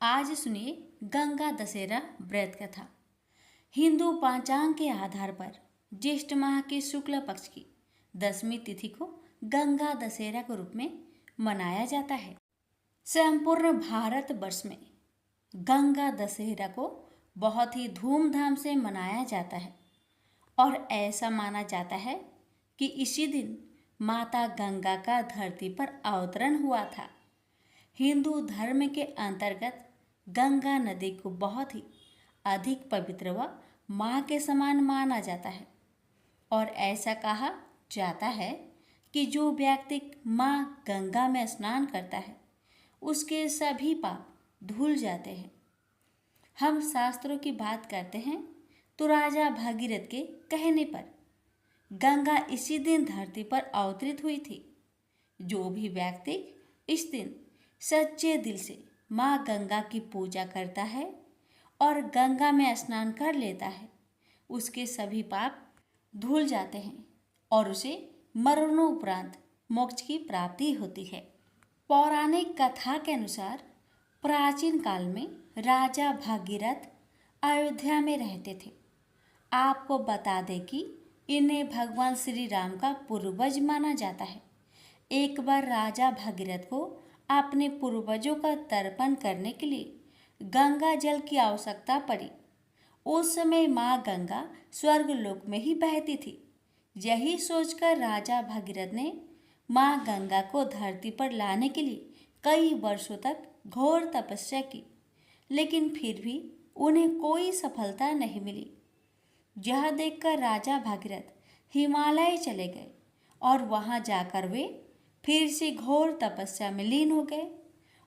आज सुनिए गंगा दशहरा व्रत कथा। हिंदू पंचांग के आधार पर ज्येष्ठ माह के शुक्ल पक्ष की 10वीं तिथि को गंगा दशहरा के रूप में मनाया जाता है। संपूर्ण भारत वर्ष में गंगा दशहरा को बहुत ही धूमधाम से मनाया जाता है और ऐसा माना जाता है कि इसी दिन माता गंगा का धरती पर अवतरण हुआ था। हिंदू धर्म के अंतर्गत गंगा नदी को बहुत ही अधिक पवित्र व माँ के समान माना जाता है और ऐसा कहा जाता है कि जो व्यक्ति माँ गंगा में स्नान करता है उसके सभी पाप धुल जाते हैं। हम शास्त्रों की बात करते हैं तो राजा भागीरथ के कहने पर गंगा इसी दिन धरती पर अवतरित हुई थी। जो भी व्यक्ति इस दिन सच्चे दिल से माँ गंगा की पूजा करता है और गंगा में स्नान कर लेता है उसके सभी पाप धुल जाते हैं और उसे मरणोपरांत मोक्ष की प्राप्ति होती है। पौराणिक कथा के अनुसार प्राचीन काल में राजा भागीरथ अयोध्या में रहते थे। आपको बता दें कि इन्हें भगवान श्री राम का पूर्वज माना जाता है। एक बार राजा भागीरथ को अपने पूर्वजों का तर्पण करने के लिए गंगा जल की आवश्यकता पड़ी। उस समय माँ गंगा स्वर्ग लोक में ही बहती थी। यही सोचकर राजा भागीरथ ने माँ गंगा को धरती पर लाने के लिए कई वर्षों तक घोर तपस्या की, लेकिन फिर भी उन्हें कोई सफलता नहीं मिली। यह देखकर राजा भागीरथ हिमालय चले गए और वहां जाकर वे फिर से घोर तपस्या में लीन हो गए।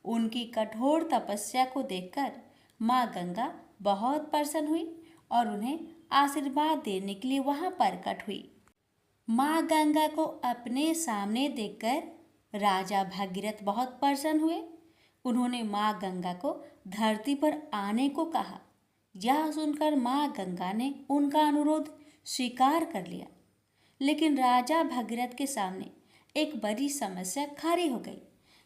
उनकी कठोर तपस्या को देखकर माँ गंगा बहुत प्रसन्न हुई और उन्हें आशीर्वाद देने के लिए वहां प्रकट हुई। माँ गंगा को अपने सामने देखकर राजा भागीरथ बहुत प्रसन्न हुए। उन्होंने माँ गंगा को धरती पर आने को कहा। यह सुनकर माँ गंगा ने उनका अनुरोध स्वीकार कर लिया, लेकिन राजा भागीरथ के सामने एक बड़ी समस्या खड़ी हो गई।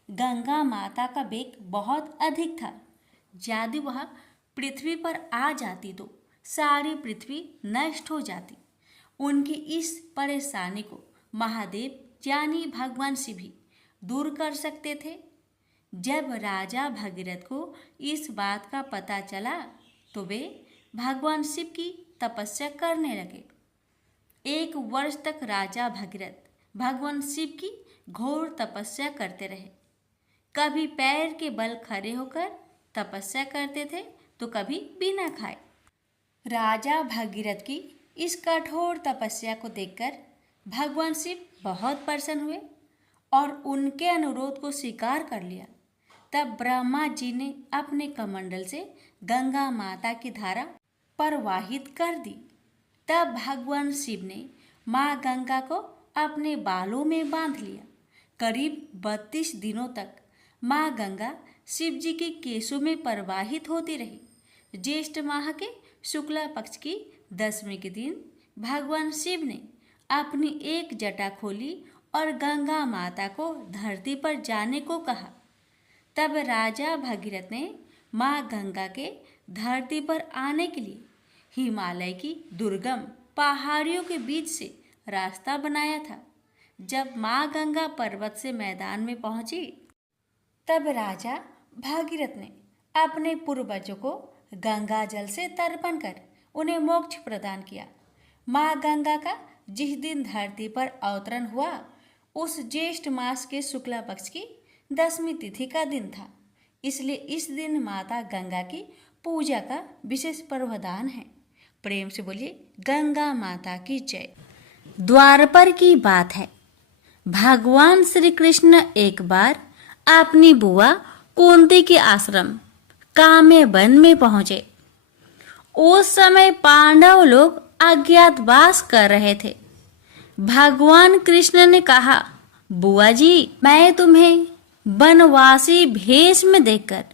गंगा माता का वेग बहुत अधिक था। यदि वह पृथ्वी पर आ जाती तो सारी पृथ्वी नष्ट हो जाती। उनकी इस परेशानी को महादेव यानी भगवान शिव ही दूर कर सकते थे। जब राजा भगीरथ को इस बात का पता चला तो वे भगवान शिव की तपस्या करने लगे। 1 वर्ष तक राजा भगीरथ भगवान शिव की घोर तपस्या करते रहे। कभी पैर के बल खड़े होकर तपस्या करते थे तो कभी बिना खाए। राजा भगीरथ की इस कठोर तपस्या को देखकर भगवान शिव बहुत प्रसन्न हुए और उनके अनुरोध को स्वीकार कर लिया। तब ब्रह्मा जी ने अपने कमंडल से गंगा माता की धारा प्रवाहित कर दी। तब भगवान शिव ने माँ गंगा को अपने बालों में बांध लिया। करीब 32 दिनों तक माँ गंगा शिव जी के केशों में प्रवाहित होती रही। ज्येष्ठ माह के शुक्ला पक्ष की 10वीं के दिन भगवान शिव ने अपनी एक जटा खोली और गंगा माता को धरती पर जाने को कहा। तब राजा भगीरथ ने माँ गंगा के धरती पर आने के लिए हिमालय की दुर्गम पहाड़ियों के बीच से रास्ता बनाया था। जब माँ गंगा पर्वत से मैदान में पहुंची तब राजा भागीरथ ने अपने पूर्वजों को गंगा जल से तर्पण कर उन्हें मोक्ष प्रदान किया। माँ गंगा का जिस दिन धरती पर अवतरण हुआ उस ज्येष्ठ मास के शुक्ला पक्ष की 10वीं तिथि का दिन था। इसलिए इस दिन माता गंगा की पूजा का विशेष प्रावधान है। प्रेम से बोलिए गंगा माता की जय। द्वारपर की बात है। भगवान श्री कृष्ण एक बार अपनी बुआ कुंती के आश्रम काम्यवन में पहुंचे। उस समय पांडव लोग अज्ञातवास कर रहे थे। भगवान कृष्ण ने कहा, बुआ जी, मैं तुम्हें वनवासी भेष में देखकर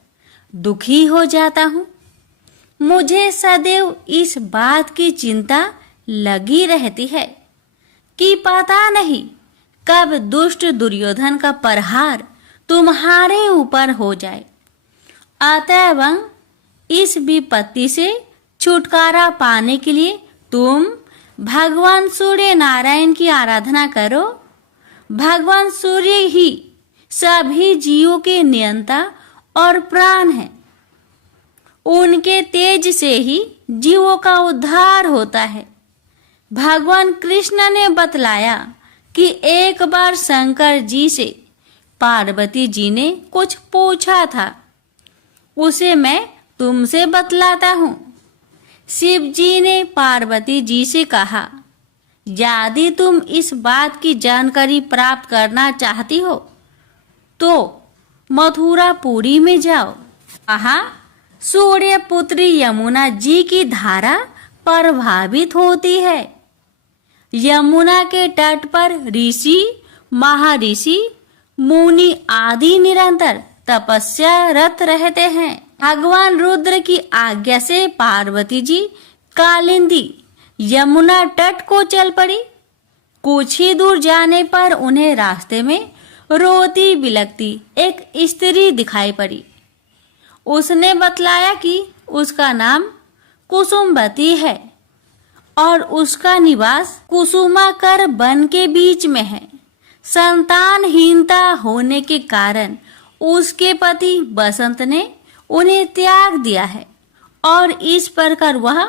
दुखी हो जाता हूँ। मुझे सदैव इस बात की चिंता लगी रहती है कि पता नहीं कब दुष्ट दुर्योधन का प्रहार तुम्हारे ऊपर हो जाए अतएव इस विपत्ति से छुटकारा पाने के लिए तुम भगवान सूर्य नारायण की आराधना करो। भगवान सूर्य ही सभी जीवों के नियंता और प्राण हैं। उनके तेज से ही जीवों का उद्धार होता है। भगवान कृष्ण ने बतलाया कि एक बार शंकर जी से पार्वती जी ने कुछ पूछा था, उसे मैं तुमसे बतलाता हूँ। शिव जी ने पार्वती जी से कहा, यदि तुम इस बात की जानकारी प्राप्त करना चाहती हो तो मथुरापुरी में जाओ। कहा, सूर्य पुत्री यमुना जी की धारा प्रभावित होती है। यमुना के तट पर ऋषि, महर्षि, मुनि आदि निरंतर तपस्या रत रहते हैं। भगवान रुद्र की आज्ञा से पार्वती जी कालिंदी यमुना तट को चल पड़ी। कुछ ही दूर जाने पर उन्हें रास्ते में रोती बिलखती एक स्त्री दिखाई पड़ी। उसने बतलाया कि उसका नाम कुसुमवती है और उसका निवास कुसुमाकर वन के बीच में है। संतानहीनता होने के कारण उसके पति बसंत ने उन्हें त्याग दिया है और इस प्रकार वह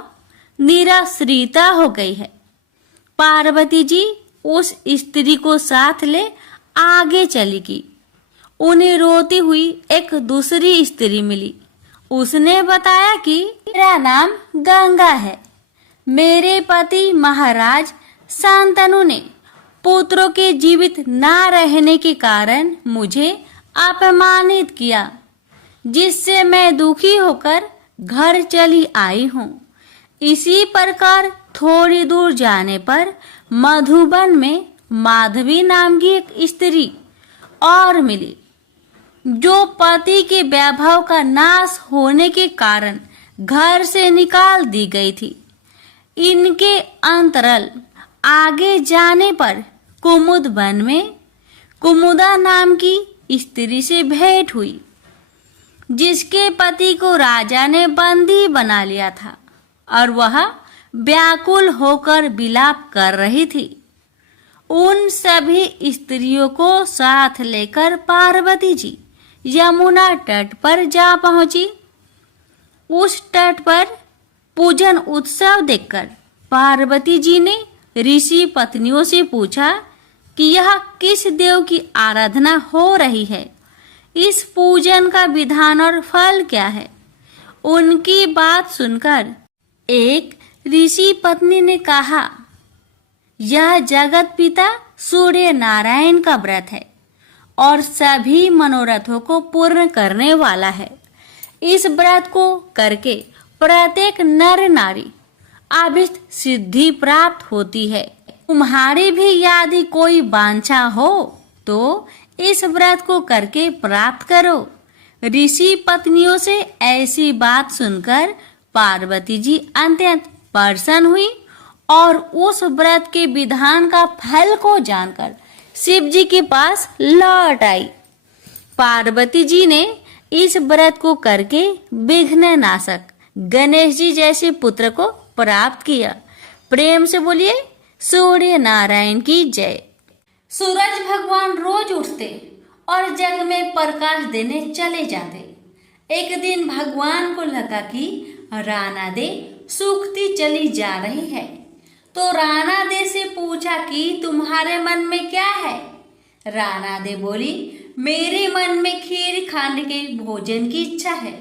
निराश्रिता हो गई है। पार्वती जी उस स्त्री को साथ ले आगे चली गई। उन्हें रोती हुई एक दूसरी स्त्री मिली। उसने बताया कि मेरा नाम गंगा है। मेरे पति महाराज शांतनु ने पुत्रों के जीवित ना रहने के कारण मुझे अपमानित किया, जिससे मैं दुखी होकर घर चली आई हूँ। इसी प्रकार थोड़ी दूर जाने पर मधुबन में माधवी नाम की एक स्त्री और मिली, जो पति के वैभव का नाश होने के कारण घर से निकाल दी गई थी। इनके अंतरल आगे जाने पर कुमुद वन में कुमुदा नाम की स्त्री से भेंट हुई, जिसके पति को राजा ने बंदी बना लिया था और वह व्याकुल होकर विलाप कर रही थी। उन सभी स्त्रियों को साथ लेकर पार्वती जी यमुना तट पर जा पहुंची। उस तट पर पूजन उत्सव देखकर पार्वती जी ने ऋषि पत्नियों से पूछा कि यह किस देव की आराधना हो रही है, इस पूजन का विधान और फल क्या है। उनकी बात सुनकर एक ऋषि पत्नी ने कहा, यह जगत पिता सूर्य नारायण का व्रत है और सभी मनोरथों को पूर्ण करने वाला है। इस व्रत को करके प्रत्येक नर नारी अभीष्ट सिद्धि प्राप्त होती है। तुम्हारी भी यदि कोई वांछा हो तो इस व्रत को करके प्राप्त करो। ऋषि पत्नियों से ऐसी बात सुनकर पार्वती जी अत्यंत प्रसन्न हुई और उस व्रत के विधान का फल को जानकर शिव जी के पास लौट आई। पार्वती जी ने इस व्रत को करके विघ्न नाशक गणेश जी जैसे पुत्र को प्राप्त किया। प्रेम से बोलिए सूर्य नारायण की जय। सूरज भगवान रोज उठते और जग में प्रकाश देने चले जाते। एक दिन भगवान को लगा कि राना दे सूखती चली जा रही है, तो राना दे से पूछा कि तुम्हारे मन में क्या है। राना दे बोली, मेरे मन में खीर खाने के भोजन की इच्छा है।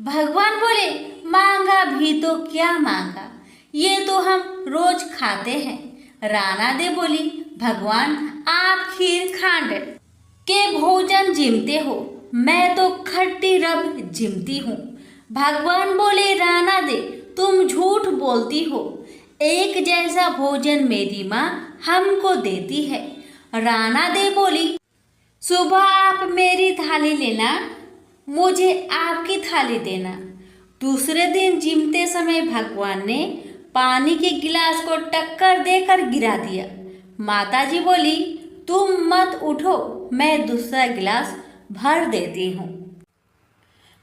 भगवान बोले, मांगा भी तो क्या मांगा, ये तो हम रोज खाते हैं। राना दे बोली, भगवान आप खीर खांड के भोजन जिमते हो, मैं तो खट्टी रब जिमती हूँ। भगवान बोले, राना दे तुम झूठ बोलती हो, एक जैसा भोजन मेरी माँ हमको देती है। राना दे बोली, सुबह आप मेरी थाली लेना, मुझे आपकी थाली देना। दूसरे दिन जिमते समय भगवान ने पानी के गिलास को टक्कर देकर गिरा दिया। माताजी बोली, तुम मत उठो, मैं दूसरा गिलास भर देती हूँ।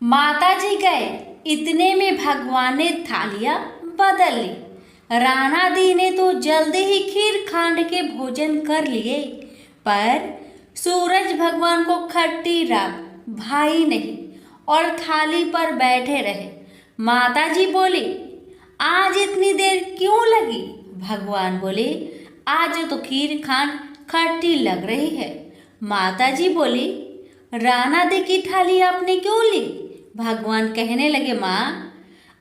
माताजी गए, इतने में भगवान ने थालियां बदल ली। राणा दी ने तो जल्दी ही खीर खांड के भोजन कर लिए, पर सूरज भगवान को खट्टी राख भाई नहीं और थाली पर बैठे रहे। माताजी बोली, आज इतनी देर क्यों लगी? भगवान बोले, आज तो खीर खांड खट्टी लग रही है। माताजी बोली, राणा दी की थाली आपने क्यों ली? भगवान कहने लगे, माँ,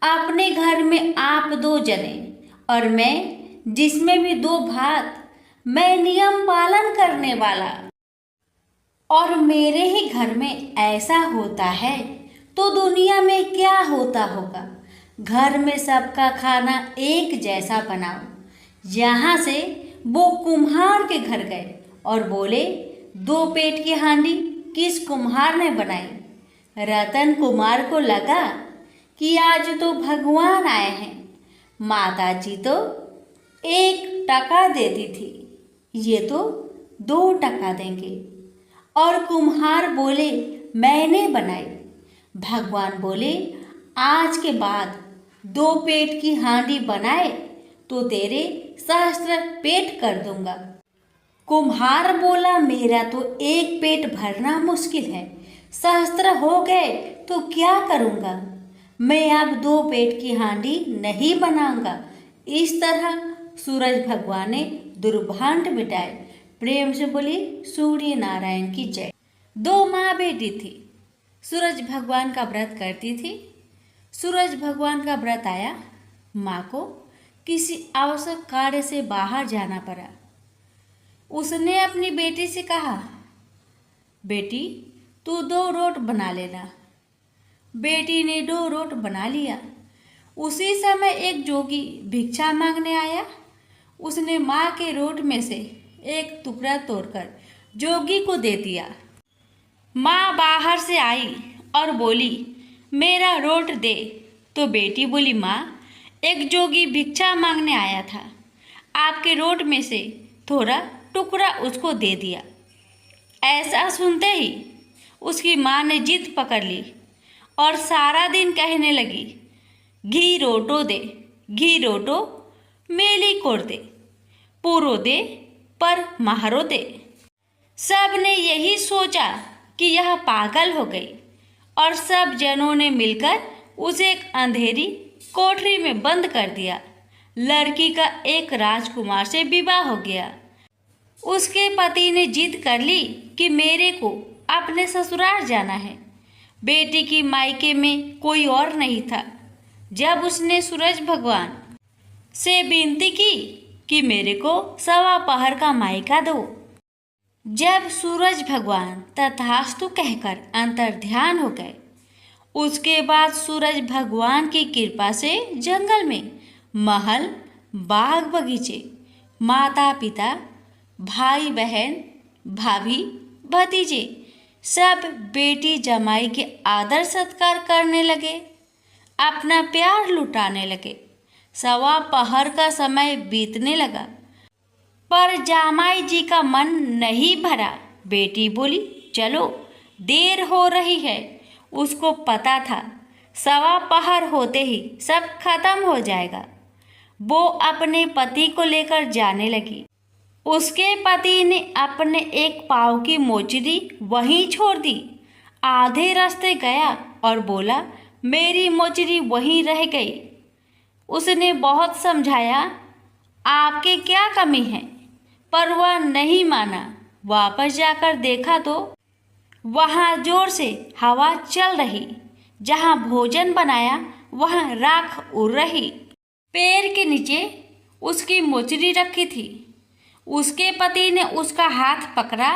अपने घर में आप 2 जने और मैं, जिसमें भी 2 भात, मैं नियम पालन करने वाला, और मेरे ही घर में ऐसा होता है तो दुनिया में क्या होता होगा। घर में सबका खाना एक जैसा बनाओ। यहाँ से वो कुम्हार के घर गए और बोले, 2 पेट की हांडी किस कुम्हार ने बनाई? रतन कुमार को लगा कि आज तो भगवान आए हैं। माताजी तो 1 टका देती थी, ये तो 2 टका देंगे। और कुम्हार बोले, मैंने बनाई। भगवान बोले, आज के बाद 2 पेट की हांडी बनाए तो तेरे सहस्त्र पेट कर दूंगा। कुम्हार बोला, मेरा तो 1 पेट भरना मुश्किल है, सहस्त्र हो गए तो क्या करूँगा? मैं अब 2 पेट की हांडी नहीं बनाऊंगा। इस तरह सूरज भगवान ने दुर्भांत मिटाए। प्रेम से बोली सूर्य नारायण की जय। 2 माँ बेटी थी। सूरज भगवान का व्रत करती थी। सूरज भगवान का व्रत आया, माँ को किसी आवश्यक कार्य से बाहर जाना पड़ा। उसने अपनी बेटी से कहा, बेटी तू 2 रोट बना लेना। बेटी ने 2 रोट बना लिया। उसी समय एक जोगी भिक्षा मांगने आया। उसने माँ के रोट में से एक टुकड़ा तोड़कर जोगी को दे दिया। माँ बाहर से आई और बोली, मेरा रोट दे। तो बेटी बोली, माँ, एक जोगी भिक्षा मांगने आया था, आपके रोट में से थोड़ा टुकड़ा उसको दे दिया। ऐसा सुनते ही उसकी माँ ने जिद पकड़ ली और सारा दिन कहने लगी, घी रोटो दे, घी रोटो, मेली कोर दे, पूरो दे, पर महारो दे। सब ने यही सोचा कि यह पागल हो गई और सब जनों ने मिलकर उसे एक अंधेरी कोठरी में बंद कर दिया। लड़की का एक राजकुमार से विवाह हो गया। उसके पति ने जिद कर ली कि मेरे को अपने ससुराल जाना है। बेटी की मायके में कोई और नहीं था। जब उसने सूरज भगवान से विनती की कि मेरे को 1.25 पहर का मायका दो, जब सूरज भगवान तथास्तु कहकर अंतर्ध्यान हो गए, उसके बाद सूरज भगवान की कृपा से जंगल में महल, बाग बगीचे, माता पिता, भाई बहन, भाभी भतीजे सब बेटी जमाई के आदर सत्कार करने लगे, अपना प्यार लुटाने लगे। 1.25 पहर का समय बीतने लगा, पर जामाई जी का मन नहीं भरा। बेटी बोली, चलो देर हो रही है। उसको पता था 1.25 पहर होते ही सब खत्म हो जाएगा। वो अपने पति को लेकर जाने लगी। उसके पति ने अपने एक पाँव की मोचरी वहीं छोड़ दी। आधे रास्ते गया और बोला, मेरी मोचरी वहीं रह गई। उसने बहुत समझाया, आपके क्या कमी है, पर वह नहीं माना। वापस जाकर देखा तो वहाँ जोर से हवा चल रही। जहाँ भोजन बनाया वहाँ राख उड़ रही। पेड़ के नीचे उसकी मोचरी रखी थी। उसके पति ने उसका हाथ पकड़ा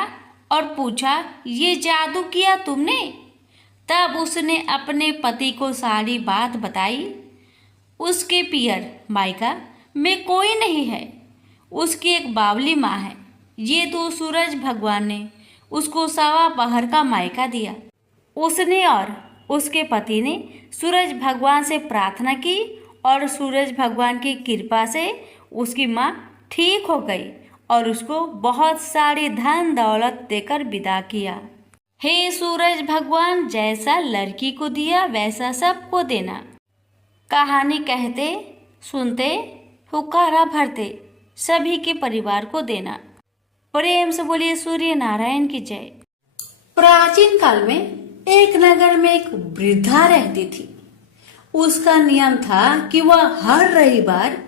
और पूछा, ये जादू किया तुमने? तब उसने अपने पति को सारी बात बताई। उसके पियर मायका में कोई नहीं है, उसकी एक बावली माँ है। ये तो सूरज भगवान ने उसको 1.25 पहर का मायका दिया। उसने और उसके पति ने सूरज भगवान से प्रार्थना की और सूरज भगवान की कृपा से उसकी माँ ठीक हो गई और उसको बहुत सारी धन दौलत देकर विदा किया। हे सूरज भगवान, जैसा लड़की को दिया वैसा सबको देना। कहानी कहते सुनते हुक्कारा भरते सभी के परिवार को देना। प्रेम से बोलिए सूर्य नारायण की जय। प्राचीन काल में एक नगर में एक वृद्धा रहती थी। उसका नियम था कि वह हर रविवार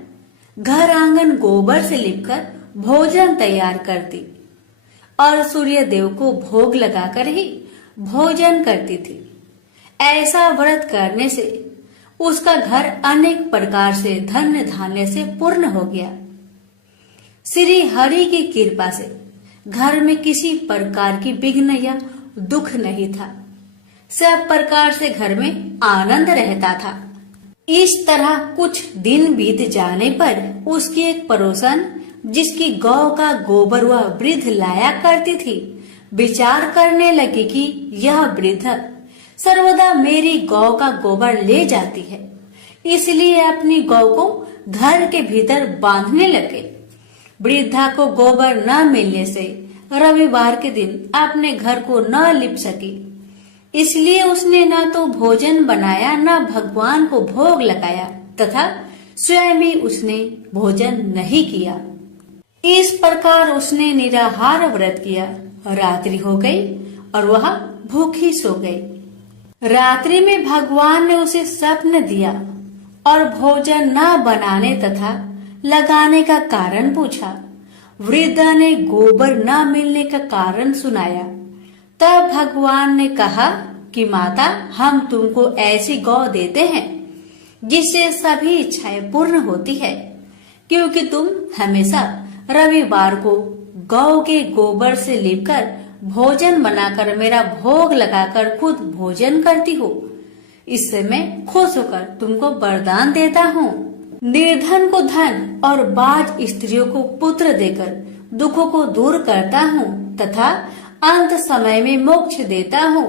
घर आंगन गोबर से लिपकर भोजन तैयार करती और सूर्य देव को भोग लगाकर ही भोजन करती थी। ऐसा व्रत करने से उसका घर अनेक प्रकार से धन्य धान्य से पूर्ण हो गया। श्री हरि की कृपा से घर में किसी प्रकार की विघ्न या दुख नहीं था। सब प्रकार से घर में आनंद रहता था। इस तरह कुछ दिन बीत जाने पर उसकी एक पड़ोसन, जिसकी गौ का गोबर वह वृद्ध लाया करती थी, विचार करने लगी कि यह वृद्ध सर्वदा मेरी गौ का गोबर ले जाती है, इसलिए अपनी गौ को घर के भीतर बांधने लगे। वृद्धा को गोबर न मिलने से रविवार के दिन अपने घर को न लिप सकी, इसलिए उसने न तो भोजन बनाया न भगवान को भोग लगाया तथा स्वयं भी उसने भोजन नहीं किया। इस प्रकार उसने निराहार व्रत किया। रात्रि हो गई और वह भूखी सो गई। रात्रि में भगवान ने उसे स्वप्न दिया और भोजन न बनाने तथा लगाने का कारण पूछा। वृद्धा ने गोबर न मिलने का कारण सुनाया। तब भगवान ने कहा कि माता, हम तुमको ऐसी गौ देते हैं जिससे सभी इच्छाएं पूर्ण होती है, क्योंकि तुम हमेशा रविवार को गौ के गोबर से लिपकर भोजन बनाकर मेरा भोग लगाकर खुद भोजन करती हो। इससे मैं खुश होकर तुमको वरदान देता हूँ। निर्धन को धन और बाज स्त्रियों को पुत्र देकर दुखों को दूर करता हूँ तथा अंत समय में मोक्ष देता हूँ।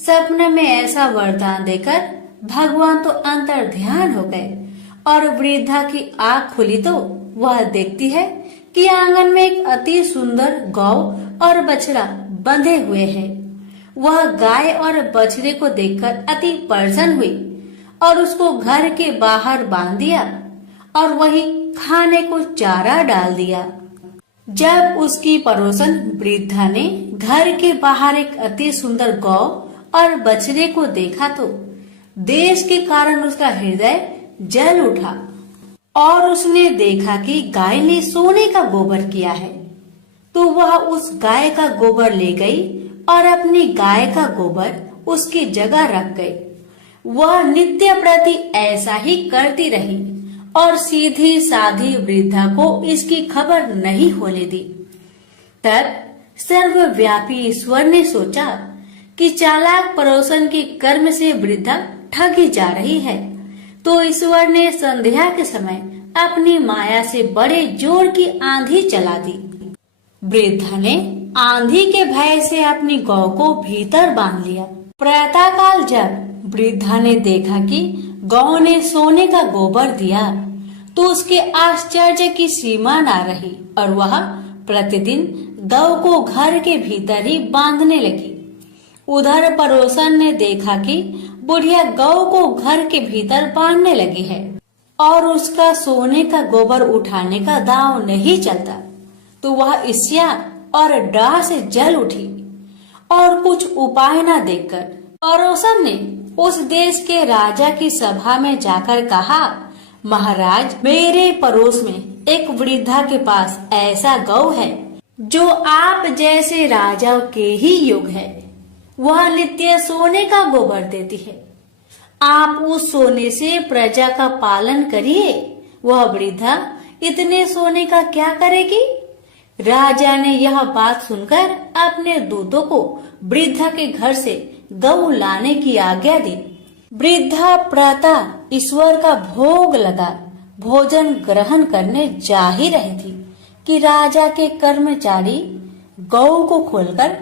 सपने में ऐसा वरदान देकर भगवान तो अंतर ध्यान हो गए और वृद्धा की आँख खुली तो वह देखती है कि आंगन में एक अति सुंदर गौ और बछड़ा बंधे हुए हैं। वह गाय और बछड़े को देखकर अति प्रसन्न हुई और उसको घर के बाहर बांध दिया और वही खाने को चारा डाल दिया। जब उसकी पड़ोसन वृद्धा ने घर के बाहर एक अति सुंदर गौ और बछड़े को देखा तो देश के कारण उसका हृदय जल उठा और उसने देखा कि गाय ने सोने का गोबर किया है, तो वह उस गाय का गोबर ले गई और अपनी गाय का गोबर उसकी जगह रख गई। वह नित्य प्रति ऐसा ही करती रही और सीधी साधी वृद्धा को इसकी खबर नहीं होने दी। तब सर्वव्यापी ईश्वर ने सोचा कि चालाक पड़ोसन के कर्म से वृद्धा ठगी जा रही है, तो ईश्वर ने संध्या के समय अपनी माया से बड़े जोर की आंधी चला दी। वृद्धा ने आंधी के भय से अपनी गौ को भीतर बांध लिया। प्रातःकाल जब वृद्धा ने देखा कि गौ ने सोने का गोबर दिया, तो उसके आश्चर्य की सीमा न रही और वह प्रतिदिन गौ को घर के भीतर ही बांधने लगी। उधर पड़ोसन ने देखा कि बुढ़िया गौ को घर के भीतर बांधने लगी है और उसका सोने का गोबर उठाने का दांव नहीं चलता, तो वह ईर्ष्या और डाह से जल उठी और कुछ उपाय न देखकर पड़ोसन ने उस देश के राजा की सभा में जाकर कहा, महाराज, मेरे पड़ोस में एक वृद्धा के पास ऐसा गौ है जो आप जैसे राजा के ही योग है। वह नित्य सोने का गोबर देती है। आप उस सोने से प्रजा का पालन करिए। वह वृद्धा इतने सोने का क्या करेगी? राजा ने यह बात सुनकर अपने दूतों को वृद्धा के घर से गौ लाने की आज्ञा दी। वृद्धा प्रातः ईश्वर का भोग लगा भोजन ग्रहण करने जा ही रही थी कि राजा के कर्मचारी गौ को खोलकर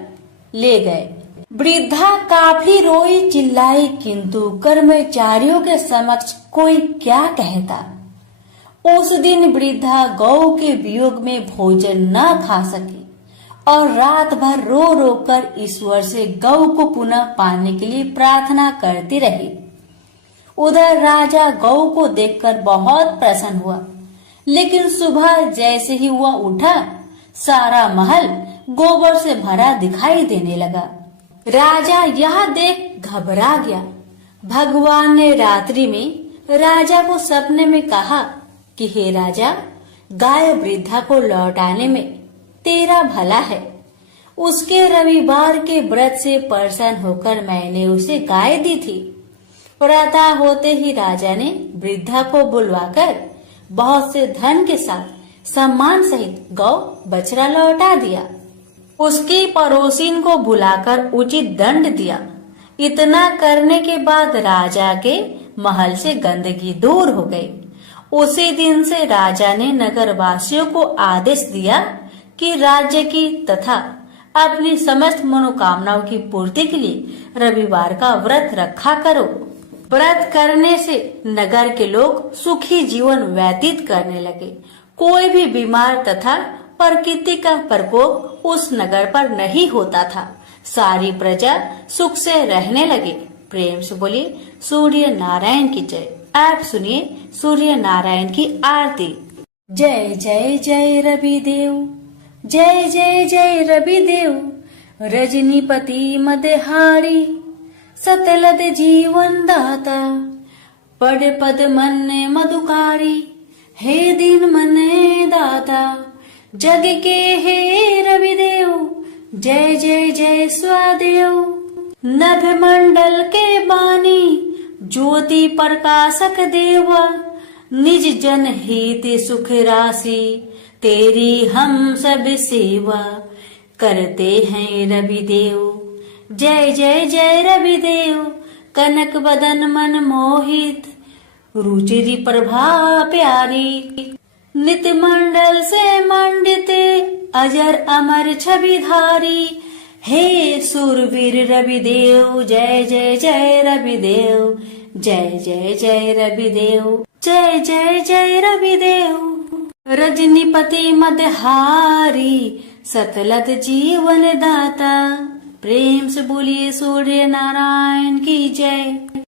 ले गए। वृद्धा काफी रोई चिल्लाई, किंतु कर्मचारियों के समक्ष कोई क्या कहता। उस दिन वृद्धा गौ के वियोग में भोजन न खा सकी और रात भर रो रो कर ईश्वर से गौ को पुनः पाने के लिए प्रार्थना करती रही। उधर राजा गौ को देखकर बहुत प्रसन्न हुआ, लेकिन सुबह जैसे ही वह उठा, सारा महल गोबर से भरा दिखाई देने लगा। राजा यह देख घबरा गया। भगवान ने रात्रि में राजा को सपने में कहा कि हे राजा, गाय वृद्धा को लौटाने में तेरा भला है। उसके रविवार के व्रत से प्रसन्न होकर मैंने उसे गाय दी थी। प्रातः होते ही राजा ने वृद्धा को बुलवाकर बहुत से धन के साथ सम्मान सहित गौ बछड़ा लौटा दिया। उसकी पड़ोसिन को बुलाकर उचित दंड दिया। इतना करने के बाद राजा के महल से गंदगी दूर हो गई। उसी दिन से राजा ने नगरवासियों को आदेश दिया कि राज्य की तथा अपनी समस्त मनोकामनाओं की पूर्ति के लिए रविवार का व्रत रखा करो। व्रत करने से नगर के लोग सुखी जीवन व्यतीत करने लगे। कोई भी बीमार तथा प्रकृति का प्रकोप उस नगर पर नहीं होता था। सारी प्रजा सुख से रहने लगे। प्रेम से बोलिए सूर्य नारायण की जय। आप सुनिए सूर्य नारायण की आरती। जय जय जय रवि देव, जय जय जय रवि देव, रजनीपति मदहारी, सतलद जीवन दाता, पद पद मन मधुकारी, हे दीन मन दाता, जग के हे रवि देव, जय जय जय स्वादेव। नभ मंडल के बानी, ज्योति प्रकाशक देवा, निज जन हित सुख राशि, तेरी हम सब सेवा करते हैं रवि देव। जय जय जय रवि देव, कनक बदन मन मोहित, रुचिरी प्रभा प्यारी, नित्य मंडल से मंडित, अजर अमर छवि धारी, हे सूरवीर रवि देव, जय जय जय रवि देव, जय जय जय रवि देव, जय जय जय रवि देव। रजनीपति मदहारी, सतलत जीवन दाता। प्रेम से बोलिए सूर्य नारायण की जय।